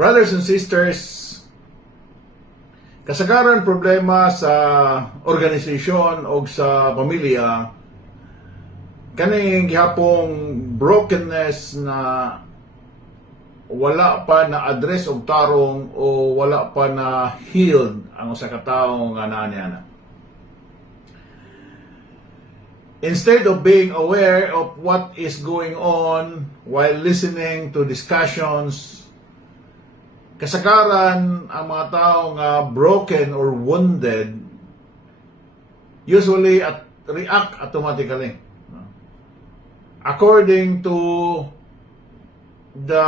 Brothers and sisters, kasagaran problema sa organisasyon o sa pamilya, kaning gihapong brokenness na wala pa na address og tarong o wala pa na healed ang usa ka tawo nga naa niana. Instead of being aware of what is going on while listening to discussions, kasagaran ang mga tao nga broken or wounded usually react automatically according to the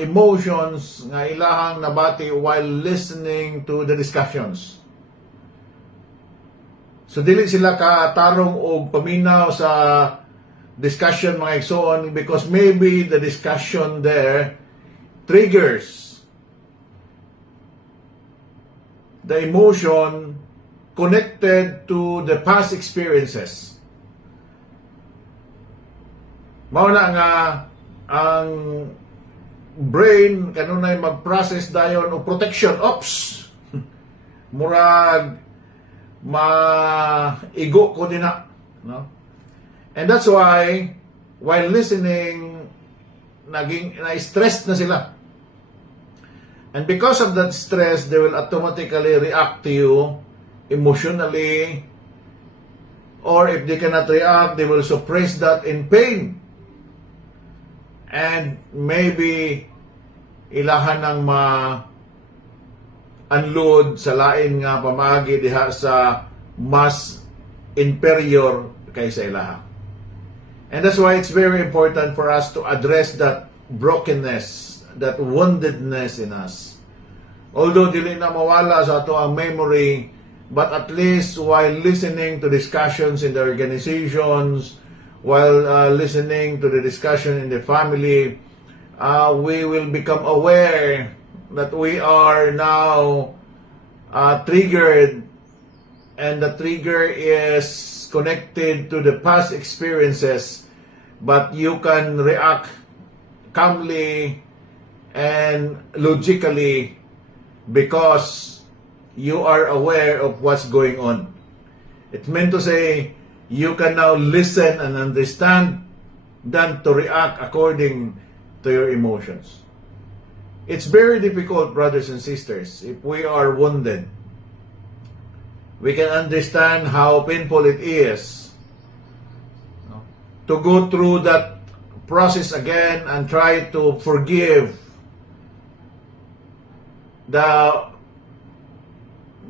emotions nga ilahang nabati while listening to the discussions. So dili sila katarong og paminaw sa discussion mga igsoon because maybe the discussion there triggers the emotion connected to the past experiences. Mao na nga ang brain kanunay mag-process dayon og protection. Ops! Murag maigo ko din na. No? And that's why, while listening, na-stressed na sila. And because of that stress, they will automatically react to you emotionally. Or if they cannot react, they will suppress that in pain. And maybe ilahan ng unload sa lain nga pamagi diha sa mas inferior kaysa ilaha. And that's why it's very important for us to address that brokenness, that woundedness in us. Although dili na mawala sa ato ang memory, but at least while listening to discussions in the organizations, while listening to the discussion in the family, we will become aware that we are now triggered, and the trigger is connected to the past experiences, but you can react calmly and logically because you are aware of what's going on. It meant to say you can now listen and understand than to react according to your emotions. It's very difficult, brothers and sisters, if we are wounded. We can understand how painful it is to go through that process again and try to forgive the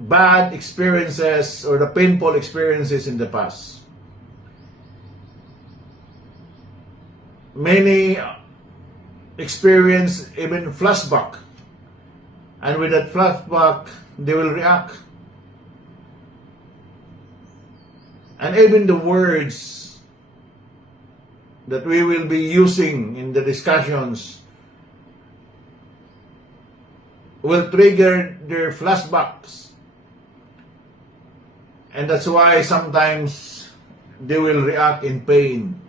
bad experiences or the painful experiences in the past. Many experience even flashback, and with that flashback they will react, and even the words that we will be using in the discussions will trigger their flashbacks, and that's why sometimes they will react in pain.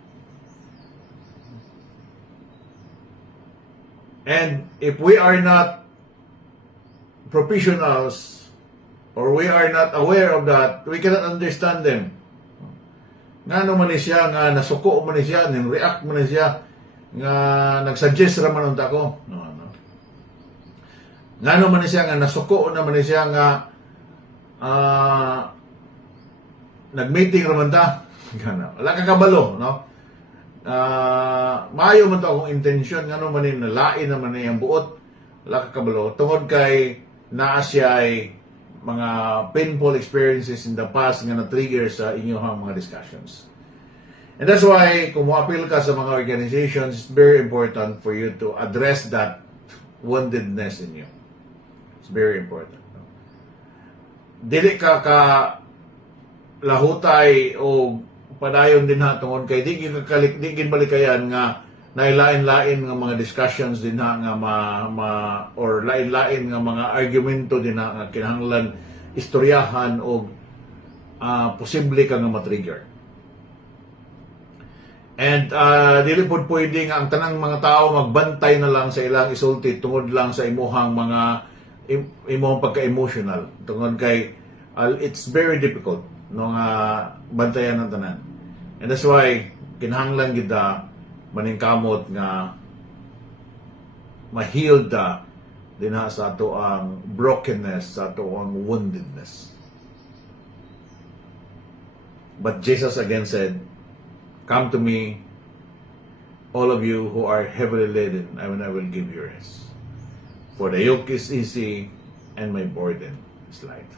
And if we are not professionals or we are not aware of that, we cannot understand them. Ngano man siya nga nasuko man siya, ning react man siya nga nagsuggest ra man unta ko. Ngano man siya nga nasuko na man siya nga nag-meeting ra man ta. Wala ka kabalo, no? Maayo man to akong intensyon nga no man nalain naman na yung buot, wala ka kabalo tungod kay naa siya ay mga painful experiences in the past nga na-trigger sa inyong mga discussions. And that's why kung mo-appeal ka sa mga organizations, it's very important for you to address that woundedness in you. It's very important. Dili ka lahutay o padayon din ha tungod kay di gin balikayan nga nailain-lain nga mga discussions din ha nga or lain-lain nga mga argumento din ha nga kinahanglan istoryahan o posible ka nga matrigger. And dili pod pwede nga ang tanang mga tao magbantay na lang sa ilang isulti tungod lang sa imuhang mga imuhang pagka-emotional. Tungod kay it's very difficult no nga bantayan ng tanan. And that's why kinahanglan kita maningkamot nga ma-heal ta dinha sa ato ang brokenness, sa ato ang woundedness. But Jesus again said, "Come to me, all of you who are heavily laden, and I will give you rest. For the yoke is easy and my burden is light."